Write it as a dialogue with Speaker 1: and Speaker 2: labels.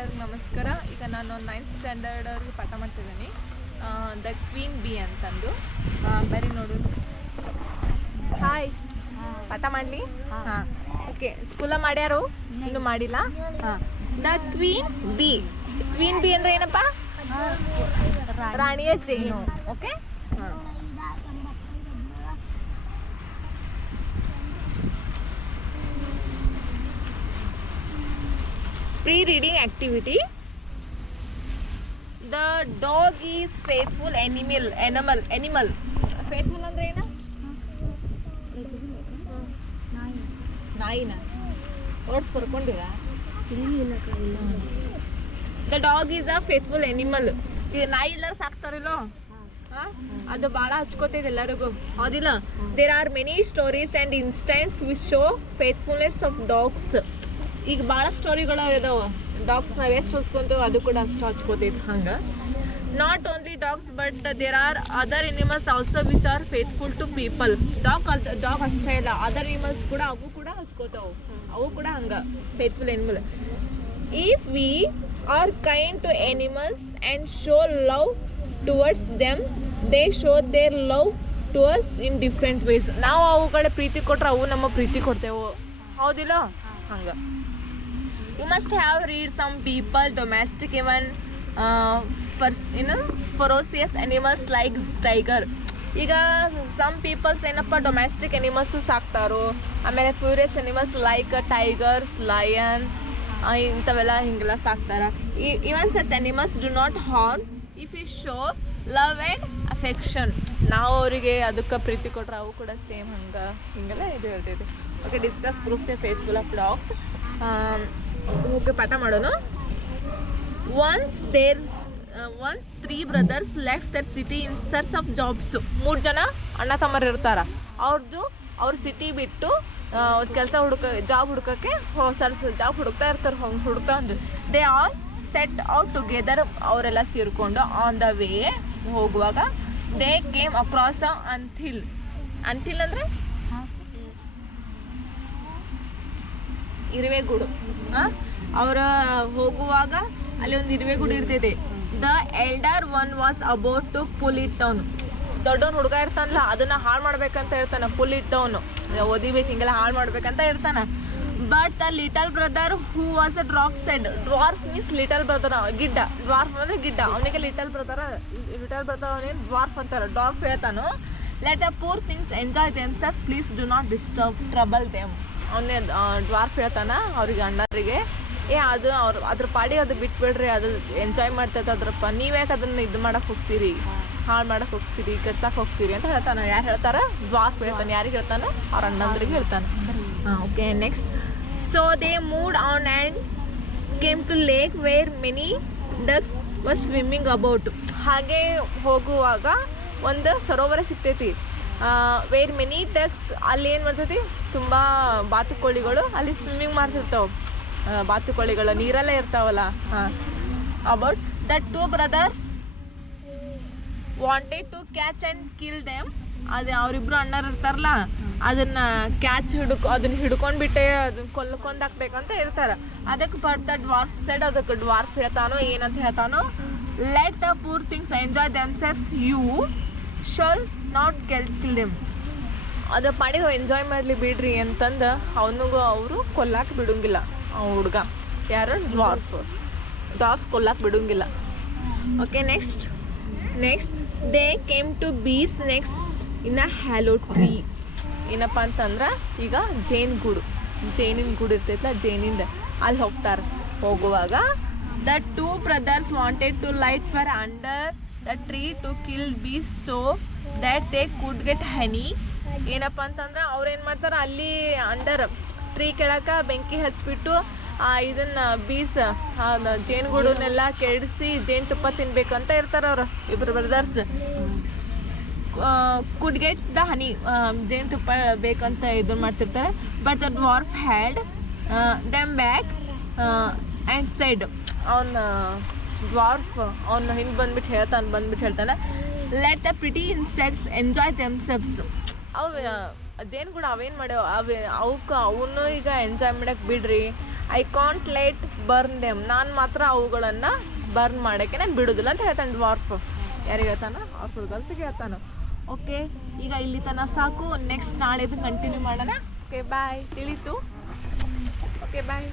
Speaker 1: ಎಲ್ಲರಿಗೂ ನಮಸ್ಕಾರ. ಈಗ ನಾನು ನೈನ್ತ್ ಸ್ಟ್ಯಾಂಡರ್ಡ್ ಅವ್ರಿಗೆ ಪಾಠ ಮಾಡ್ತಿದ್ದೀನಿ. ದ ಕ್ವೀನ್ ಬಿ ಅಂತಂದು. ಬರಿ ನೋಡು. ಹಾಯ್ ಪಾಠ ಮಾಡಲಿ? ಹಾಂ. ಓಕೆ ಸ್ಕೂಲ ಮಾಡ್ಯಾರು? ಇನ್ನು ಮಾಡಿಲ್ಲ? ಹಾಂ. The queen bee queen bee ಅಂದ್ರೆ ಏನಪ್ಪ? ರಾಣಿಯ ಜೈನು. ಓಕೆ ಹಾಂ. Pre reading activity the dog is faithful animal animal animal faithful ಅಂದ್ರೆ ಏನ? ನಾಯಿನ. ಓಡ್ಸ್ ಬರ್ಕೊಂಡಿರ? The dog is a faithful animal ಈಗ ನಾಯಿ ಎಲ್ಲರೂ ಸಾಕ್ತಾರಲ್ಲೋ? ಅದು ಭಾಳ ಹಚ್ಕೋತೈತೆ ಎಲ್ಲರಿಗೂ. ಹೌದಿಲ್ಲ? There are many stories and instance which show faithfulness of dogs ಈಗ ಭಾಳ ಸ್ಟೋರಿಗಳು ಇದಾವೆ. ಡಾಗ್ಸ್ ನಾವು ಎಷ್ಟು ಹೊಸ್ಕೊಂತೀವಿ ಅದು ಕೂಡ ಅಷ್ಟು ಹಚ್ಕೋತೈತೆ ಹಂಗೆ. Not only dogs but there are other animals also which are faithful to people dog dog ಅಷ್ಟೇ ಇಲ್ಲ ಅದರ್ ಎನಿಮಲ್ಸ್ ಕೂಡ ಅವು ಕೂಡ ಹಚ್ಕೋತಾವು. ಅವು ಕೂಡ ಹಂಗೆ faithful animal if we are kind to animals and show love towards them they show their love us in different ways. ನಾವು ಅವುಗಳ ಪ್ರೀತಿ ಕೊಟ್ರೆ ಅವು ನಮ್ಮ ಪ್ರೀತಿ ಕೊಡ್ತೇವೆ. ಹೌದಿಲ್ಲ? ಹಂಗೆ. You must have read some people domestic even fierce ಏನು ಫೊರೋಸಿಯಸ್ ಅನಿಮಲ್ಸ್ ಲೈಕ್ ಟೈಗರ್ ಈಗ ಸಮ್ ಪೀಪಲ್ಸ್ ಏನಪ್ಪ ಡೊಮೆಸ್ಟಿಕ್ ಅನಿಮಲ್ಸು ಸಾಕ್ತಾರೋ. ಆಮೇಲೆ furious animals like tigers lion ಇಂಥವೆಲ್ಲ ಹಿಂಗೆಲ್ಲ ಸಾಕ್ತಾರ. Even such animals do not harm if you show love and affection ನಾವು ಅವರಿಗೆ ಅದಕ್ಕೆ ಪ್ರೀತಿ ಕೊಟ್ರೆ ಅವು ಕೂಡ ಸೇಮ್ ಹಂಗೆ. ಹಿಂಗೆಲ್ಲ ಇದು ಹೇಳ್ತೈತೆ okay discuss proof the faithful of dogs okay ಪಾಠ ಮಾಡೋಣ once there once three brothers left their city in search of jobs ಮೂರು ಜನ ಅಣ್ಣ ತಮ್ಮರು ಇರ್ತಾರ. ಅವ್ರದ್ದು ಅವ್ರ ಸಿಟಿ ಬಿಟ್ಟು ಕೆಲಸ ಹುಡುಕ ಜಾಬ್ ಹುಡುಕಕ್ಕೆ ಹೋ ಸರ್ಸ್ ಜಾಬ್ ಹುಡುಕ್ತಾ ಇರ್ತಾರೆ ಹೋಗಿ ಹುಡುಕ್ತಾ ಒಂದು they all set out together ಅವರೆಲ್ಲ ಸೇರಿಕೊಂಡು ಆನ್ ದ ವೇ ಹೋಗುವಾಗ they came across anthill anthill ಅಂದರೆ? ಇರುವೆಗೂಡು. ಅವರ ಹೋಗುವಾಗ ಅಲ್ಲಿ ಒಂದು ಇರುವೆಗೂಡು ಇರ್ತೈತೆ. The elder one was about to pull it down ದೊಡ್ಡವನ್ ಹುಡುಗ ಇರ್ತಾನಲ್ಲ, ಅದನ್ನ ಹಾಳು ಮಾಡ್ಬೇಕಂತ ಇರ್ತಾನೆ ಪುಲ್ ಇಟ್ ಡೌನ್ ಓದಿಬೇಕು, ಹಿಂಗೆಲ್ಲ ಹಾಳು ಮಾಡ್ಬೇಕಂತ ಇರ್ತಾನ. But the little brother who was a dwarf said dwarf means little brother Gidda. Dwarf ಅಂದ್ರೆ ಗಿಡ್ಡ. ಅವನಿಗೆ ಲಿಟಲ್ ಬ್ರದರ್ ಲಿಟಲ್ ಬ್ರದರ್ ಅವನೇ ಡ್ವಾರ್ಫ್ ಅಂತಾರೆ. Dwarf ಹೇಳ್ತಾನು. Let the poor things enjoy themselves please do not disturb trouble them ಅವನೇ dwarf ಹೇಳ್ತಾನೆ ಅವ್ರಿಗೆ ಅಣ್ಣರಿಗೆ. ಏ, ಅದು ಅವ್ರು, ಅದ್ರ ಪಾಡಿ ಅದು ಬಿಟ್ಬಿಡ್ರಿ, ಅದು ಎಂಜಾಯ್ ಮಾಡ್ತೈತೆ ಅದ್ರಪ್ಪ ನೀವ್ಯಾಕೆ ಅದನ್ನ ಇದು ಮಾಡಕ್ಕೆ ಹೋಗ್ತೀರಿ? ಹಾಳು ಮಾಡಕ್ಕೆ ಹೋಗ್ತೀರಿ? ಕಟ್ಸಕ್ಕೆ ಹೋಗ್ತೀರಿ ಅಂತ ಹೇಳ್ತಾನೆ. ಯಾರು ಹೇಳ್ತಾರ? ಡ್ವಾರ್ಫ್ ಹೇಳ್ತಾನೆ. ಯಾರಿಗೆ ಹೇಳ್ತಾನೆ? ಅವ್ರ ಅಣ್ಣಂದ್ರಿಗೆ ಹೇಳ್ತಾನೆ. ಹಾಂ okay next so they moved on and came to lake where many ducks was swimming about ಹಾಗೆ ಹೋಗುವಾಗ ಒಂದು ಸರೋವರ ಸಿಗ್ತೈತಿ. ವೇರ್ ಮೆನಿ ಡಕ್ಸ್ ಅಲ್ಲಿ ಏನು ಮಾಡ್ತೈತಿ? ತುಂಬ ಬಾತುಕೋಳಿಗಳು ಅಲ್ಲಿ ಸ್ವಿಮ್ಮಿಂಗ್ ಮಾಡ್ತಿರ್ತಾವೆ. ಬಾತುಕೋಳಿಗಳು ನೀರಲ್ಲೇ ಇರ್ತಾವಲ್ಲ, ಹಾಂ. About that two brothers wanted to catch and kill them ಅದೇ ಅವರಿಬ್ರು ಅಣ್ಣರು ಇರ್ತಾರಲ್ಲ, ಅದನ್ನ ಕ್ಯಾಚ್ ಹಿಡ್ಕೊ, ಅದನ್ನ ಹಿಡ್ಕೊಂಡ್ಬಿಟ್ಟೆ ಅದನ್ನ ಕೊಲ್ಕೊಂಡ್ ಹಾಕ್ಬೇಕಂತ ಇರ್ತಾರ. ಅದಕ್ಕೆ ದ ಡ್ವಾರ್ಫ್ ಸೈಡ್ ಅದಕ್ಕೆ ಡ್ವಾರ್ಫ್ ಹೇಳ್ತಾನೋ, ಏನಂತ ಹೇಳ್ತಾನೋ let the poor things enjoy themselves you shall not kill them ಅದ್ರ ಪಾಡಿಗೆ ಎಂಜಾಯ್ ಮಾಡಲಿ ಬಿಡ್ರಿ ಅಂತಂದು ಅವನಿಗೂ ಅವರು ಕೊಲ್ಲಾಕ್ ಬಿಡೋಂಗಿಲ್ಲ. ಆ ಹುಡುಗ. ಯಾರು? ಡ್ವಾರ್ಫ್ ಡ್ವಾರ್ಫ್ ಕೊಲ್ಲಾಕ್ ಬಿಡೋಂಗಿಲ್ಲ. Okay next next they came to bees next in a hollow tree ಏನಪ್ಪ ಅಂತಂದ್ರೆ ಈಗ ಜೈನ್ ಗೂಡು. ಜೈನಿನ ಗೂಡು ಇರ್ತೈತಲ್ಲ ಜೈನಿಂದ ಅಲ್ಲಿ ಹೋಗ್ತಾರೆ. ಹೋಗುವಾಗ the two brothers wanted to light fire under the tree to kill bees so that they could get honey ಏನಪ್ಪ ಅಂತಂದ್ರೆ ಅವ್ರು ಏನು ಮಾಡ್ತಾರೆ? ಅಲ್ಲಿ ಅಂಡರ್ ಟ್ರೀ ಕೆಳಕ ಬೆಂಕಿ ಹಚ್ಬಿಟ್ಟು ಇದನ್ನ ಬೀಸ್ ಜೇನುಗೂಡನ್ನೆಲ್ಲ ಕೆಡಿಸಿ ಜೇನುತುಪ್ಪ ತಿನ್ಬೇಕಂತ ಇರ್ತಾರೆ ಅವ್ರು ಇಬ್ಬರು brothers could get the honey ಜೇನುತುಪ್ಪ ಬೇಕಂತ ಇದನ್ನ ಮಾಡ್ತಿರ್ತಾರೆ. But the dwarf had them back and said ಅವನ ಡ್ವಾರ್ಫ್ ಅವ್ನ ಹಿಂಗೆ ಬಂದ್ಬಿಟ್ಟು ಹೇಳ್ತಾನೆ ಬಂದ್ಬಿಟ್ಟು ಹೇಳ್ತಾನೆ let the pretty insects enjoy themselves ಅವು ಕೂಡ ಅವೇನು ಮಾಡ್ಯಾವ? ಅವೇ ಅವಕ್ಕೆ ಅವನು ಈಗ ಎಂಜಾಯ್ ಮಾಡಕ್ಕೆ ಬಿಡ್ರಿ. I can't let burn them ನಾನು ಮಾತ್ರ ಅವುಗಳನ್ನು ಬರ್ನ್ ಮಾಡೋಕ್ಕೆ ನಾನು ಬಿಡೋದಿಲ್ಲ ಅಂತ ಹೇಳ್ತಾನೆ ವಾರ್ಫ್ ಯಾರಿಗೆ ಹೇಳ್ತಾನ? ಆಫರ್ ಗರ್ಲ್ಸಿಗೆ ಹೇಳ್ತಾನ. ಓಕೆ ಈಗ ಇಲ್ಲಿ ತನಕ ಸಾಕು. ನೆಕ್ಸ್ಟ್ ನಾಳೆದು ಕಂಟಿನ್ಯೂ ಮಾಡೋಣ. ಓಕೆ ಬಾಯ್ ತಿಳಿತು. Okay bye